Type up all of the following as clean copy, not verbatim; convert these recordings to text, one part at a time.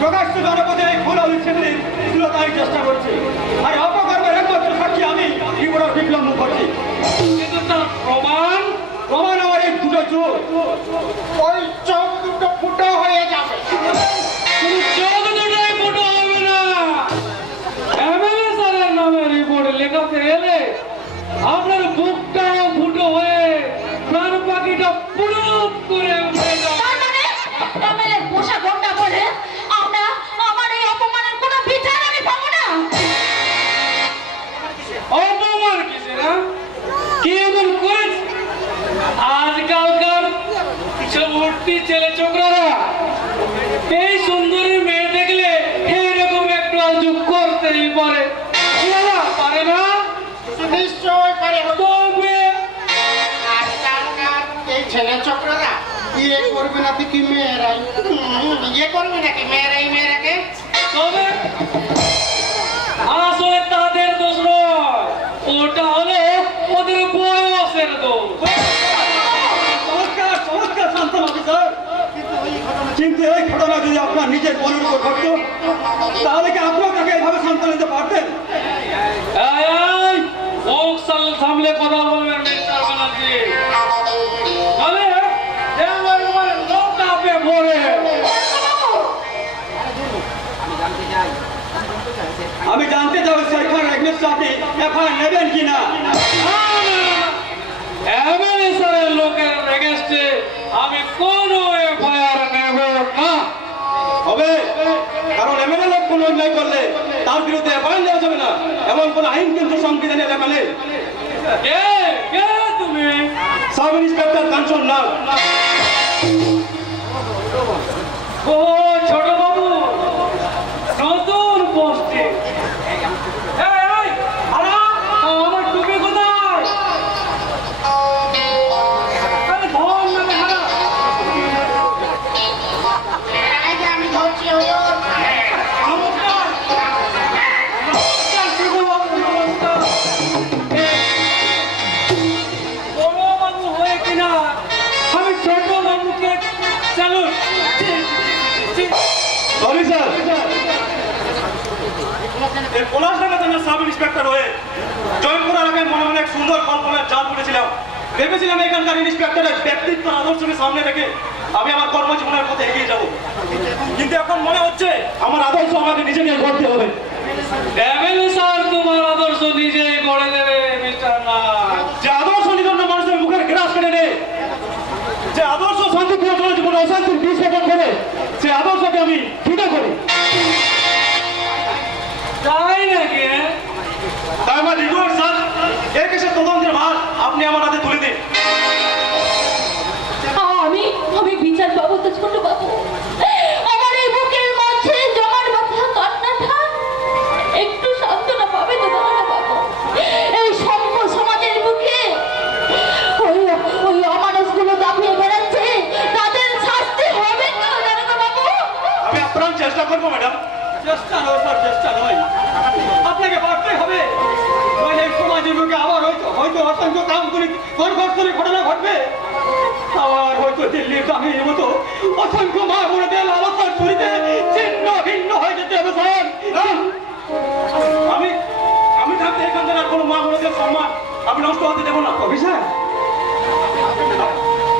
Ragazzi জনপদে এই ভুল অভিচ্ছেদের স্থূলতায় চেষ্টা করছে। আর অপকর্মের একমাত্র সাক্ষী আমি ত্রিপুরার বিপ্লব মুখার্জি। কিন্তু তার প্রমাণ আমার এই দুটো চোখ, ওই চোখ দুটো ফুটো হয়ে যাবে। চোখ দুটোই ফুটো হবে না। এমএলএ স্যারের নামে রিপোর্ট লেখাতে এলে আপনার বুকটাও ফুটো হয়ে প্রাণ পাখিটা পুরুপ করে উঠে যাবে। তার মানে এমএলএ পোষা গন্ডা বলে আমরা আমার এই অপমানের কোনো বিচার আমি পাবো না। অপমান কিছু না, কি এমন করেছে আজকালকার সব উঠতি ছেলে ছোকরারা এই সুন্দরী মেয়ে দেখলে এইরকম একটু আজুক করতেই পারে, পারে না? নিশ্চয় পারে। তবে আজকালকার এই ছেলে চক্ররা ইয়ে করবে না কি মেয়েরাই ইয়ে করবে নাকি মেয়েরাই মেয়েরাকে? তবে আসলে তাদের দোষ নয়, ওটা হলো ওদের বয়সের দোষ। চমৎকার শান্তন অফিসার। কিন্তু এই ঘটনা যদি আপনার নিজের মনের উপর ঘটতো তাহলে কি আপনার তাকে এইভাবে শান্তন দিতে পারতেন? মুখ সামলে কথা বলবেন মিস্টার ব্যানার্জি, লোকটা আপনি ভরে। আমি জানতে চাই সরকার এগেন্স্টে আপনি এফআইআর নেবেন কিনা? এমএলএ স্যারের লোকের এগেন্স্টে আমি কোনো এফআইআর নেব না। হবে, কারণ এমএলএ লোক কোনো অন্যায় করলে তার বিরুদ্ধে এফআইআর নেওয়া যাবে না, এমন কোন আইন কিন্তু সংবিধানে লেখা নেই। কে কে তুমি? সাব ইন্সপেক্টর কাঞ্চন নাগ। ও ছোট বাবু, নতুন পোস্টে। আমার টুপি কোথায়? আমি ধরছি বড় বাবু হয়ে কিনা আমি ছোট বাবুকে স্যালুট। সরি স্যার, এই পলাশডাঙ্গা থানার সাব ইন্সপেক্টর হয়ে জয়পুর এলাকায় মনে মনে এক সুন্দর কল্পনার জাল বুনেছিলাম। ভেবেছিলাম এখানকার ইন্সপেক্টরের ব্যক্তিত্ব আদর্শকে সামনে রেখে আমি আমার কর্মজীবনের পথে এগিয়ে যাব, কিন্তু এখন মনে হচ্ছে আমার আদর্শ আমাকে নিজেকে গড়তে হবে। এমএলএ স্যার তোমার আদর্শ নিজেই গড়ে দেবে মিস্টার নাগ। যে আদর্শ নিরন্ন মানুষের মুখের গ্রাস কেড়ে নেয়, যে আদর্শ শান্তিপূর্ণ জনজীবনে অশান্তির বীজ বপন করে, সে আদর্শকে আমি ঘৃণা করি। তাই নাকি? তাই আমার রিপোর্ট স্যার, এই কেসের তদন্তের ভার আপনি আমার হাতে তুলে দিন। আমি বিচার পাবো তো ছোট বাবু। আমার এই বুকের মাঝে জমার মাথা কান্নাটা একটু সান্ত্বনা পাবে তো দাদা বাবু? এই সভ্য সমাজের বুকে ওই অমানুষগুলো দাপিয়ে বেড়াচ্ছে, তাদের শাস্তি হবে তো দাদা বাবু? আমি আপ্রাণ চেষ্টা করবো ম্যাডাম। চেষ্টা নয় স্যার, চেষ্টা নয়, আপনাকে পারতেই হবে। নইলে এই সমাজের বুকে আবার হয়তো অসংখ্য ঘটনা ঘটবে। আবার হয়তো দিল্লির দামির মতো অসংখ্য মা বোনদের লালসার ছুরিতে ছিন্ন ভিন্ন হয়ে যেতে হবে স্যার। আমি থাকতে এখানকার আর কোনো মা বোনদের সম্মান আমি নষ্ট হতে দেবো না। অফিসার,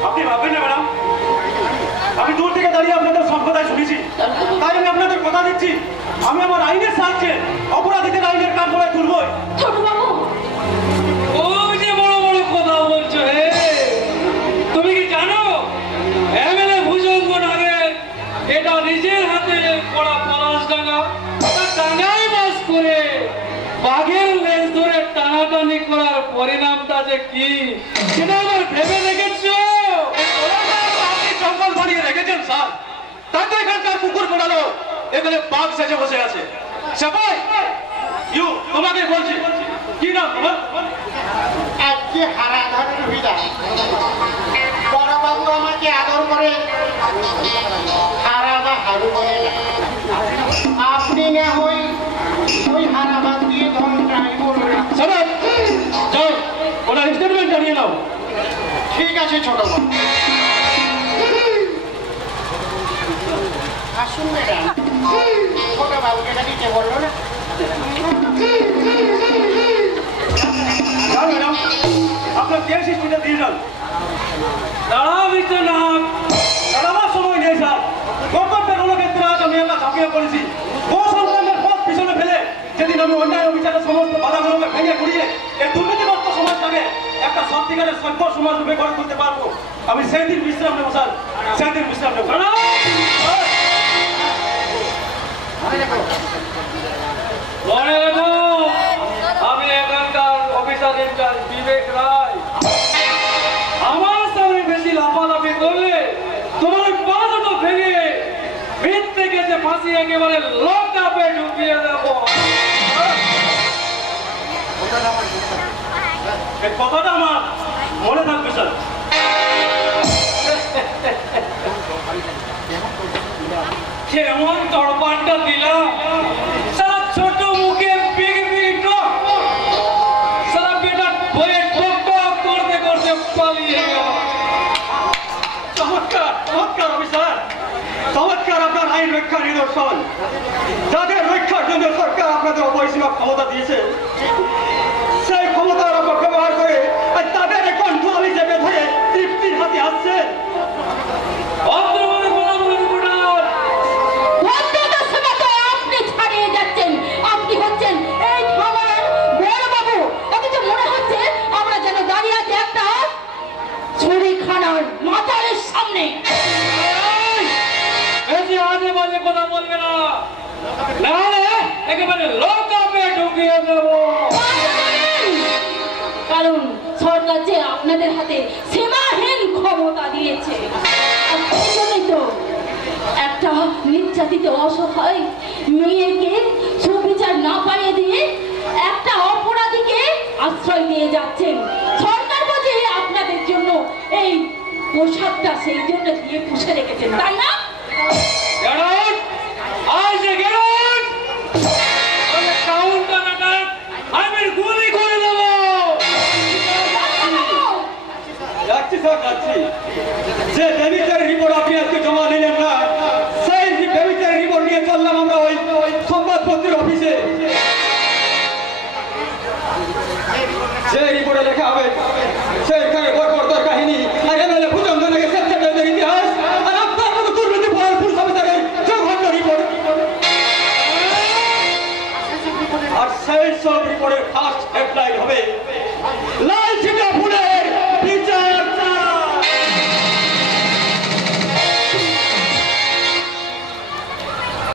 আপনি ভাববেন না ম্যাডাম, আমি দূর থেকে দাঁড়িয়ে আপনাদের সভ্যতায় শুনেছি, তাই আমি আপনাদের কথা দিচ্ছি আমি আমার আইনের সাহায্যে অপরাধীদের আইনের কাজ করে তুলবই। ছোট বাবু, ও যে বড় বড় কথা বলছো রে, তুমি কি জানো এমএলএ ভুজঙ্গ নাগে এটা নিজের হাতে পড়া পলাশডাঙ্গা, ডাঙ্গাই বাস করে বাঘের লেজ ধরে টানাটানি করার পরিণামটা যে কি সেটা আবার ভেবে দেখেছো? আপনি জঙ্গল বানিয়ে রেখেছেন স্যার, তাই তো এখানকার কুকুর পড়ালো এখানে বাঘ সেজে বসে আছে। সবাই তোমাকে বলছি, কি নাম তোমার? আজকে হারাধনের বিদা বড়বাবু আমাকে আদর করে হারা বা হারু বলে না। আপনি না হই ওই হারাবাদ দিয়ে ধন ট্রাই করবেন। সবাই যাও, ওনার স্টেটমেন্ট জানিয়ে নাও। ঠিক আছে ছোট বাবু। আসুন ম্যাডাম। দিতে বললো না? ম্যাডাম আপনার কে সিস্টেমটা দিয়ে যান। দাঁড়াও বিশ্বনাথ, আমার সময় নেই স্যার। কর্তব্যের রণক্ষেত্রে আজ আমি একটা ঝাঁপিয়ে পড়েছি। সন্তানের পথ পিছনে ফেলে যেদিন আমি অন্যায় অবিচারের সমস্ত বাধাগুলোকে ভেঙে ঘুরিয়ে এই দুর্নীতিগ্রস্ত সমাজটাকে একটা সত্যিকারের সভ্য সমাজ রূপে গড়ে তুলতে পারবো, আমি সেই দিন বিশ্রাম নেবো স্যার, সেই দিন বিশ্রাম নেবো। মনে রেখো, আমি এখানকার অফিসার ইনচার্জ বিবেক রায়। আমার সামনে বেশি লাফালাফি করলে তোমার পা দুটো ভেঙে ভিত থেকে যে ফাঁসি একেবারে লকআপে ঢুকিয়ে দেবো। এই কথাটা আমার মনে থাকবে স্যার। কেমন তড়পানটা দিলাম, সারা ছোট মুখে বিগ বিগ টক, সারা বেটা বইয়ে টক টক করতে করতে পালিয়ে গেল। চমৎকার চমৎকার অফিসার, চমৎকার আপনার আইন রক্ষার নিদর্শন। যাদের রক্ষার জন্য সরকার আপনাদের অপরিসীমা ক্ষমতা দিয়েছে, সেই ক্ষমতার অপব্যবহার করে তাদের কন্ট্রোল হিসেবে ধরে তৃপ্তির হাতে আসছেন। ভদ্রভাবে বলা বলুন রিপোর্টার। ভদ্রতার সময় তো আপনি ছাড়িয়ে যাচ্ছেন। আপনি হচ্ছেন এই থানার বড়বাবু, অথচ মনে হচ্ছে আমরা যেন দাঁড়িয়ে আছি একটা ছুরিখানার মাথারের সামনে। বেশি আজে বাজে কথা বলবে না, নাহলে একেবারে লকআপে ঢুকিয়ে দেবো। কারণ সরকার যে আপনাদের হাতে সীমাহীন ক্ষমতা দিয়েছে, আর সেই জন্যই তো একটা নির্যাতিত অসহায় মেয়েকে সুবিচার না পাইয়ে দিয়ে একটা অপরাধীকে আশ্রয় দিয়ে যাচ্ছেন। সরকার বোঝে আপনাদের জন্য এই পোশাকটা সেই জন্য দিয়ে পুষে রেখেছেন, তাই না? Get out! I say get out! আমি কাউন্টার অ্যাটাক, আমি গুলি করে দেবো। যাচ্ছি স্যার, যাচ্ছি। যে বেবিচার রিপোর্ট আপনি আজকে জমা নিলেন না, সেই বেবিচার রিপোর্ট নিয়ে চললাম আমরা ওই সংবাদপত্রের অফিসে। যে রিপোর্টে লেখা হবে সেইখানে বর্বরতার কাহিনী আর এমএলএ ভূচন্দ্রকে স্বেচ্ছাচারীদের ইতিহাস আর আপনার মতো দুর্নীতি পুলিশ অফিসারের জঘন্য রিপোর্ট। আর সেই সব রিপোর্টের ফার্স্ট হেডলাইন হবে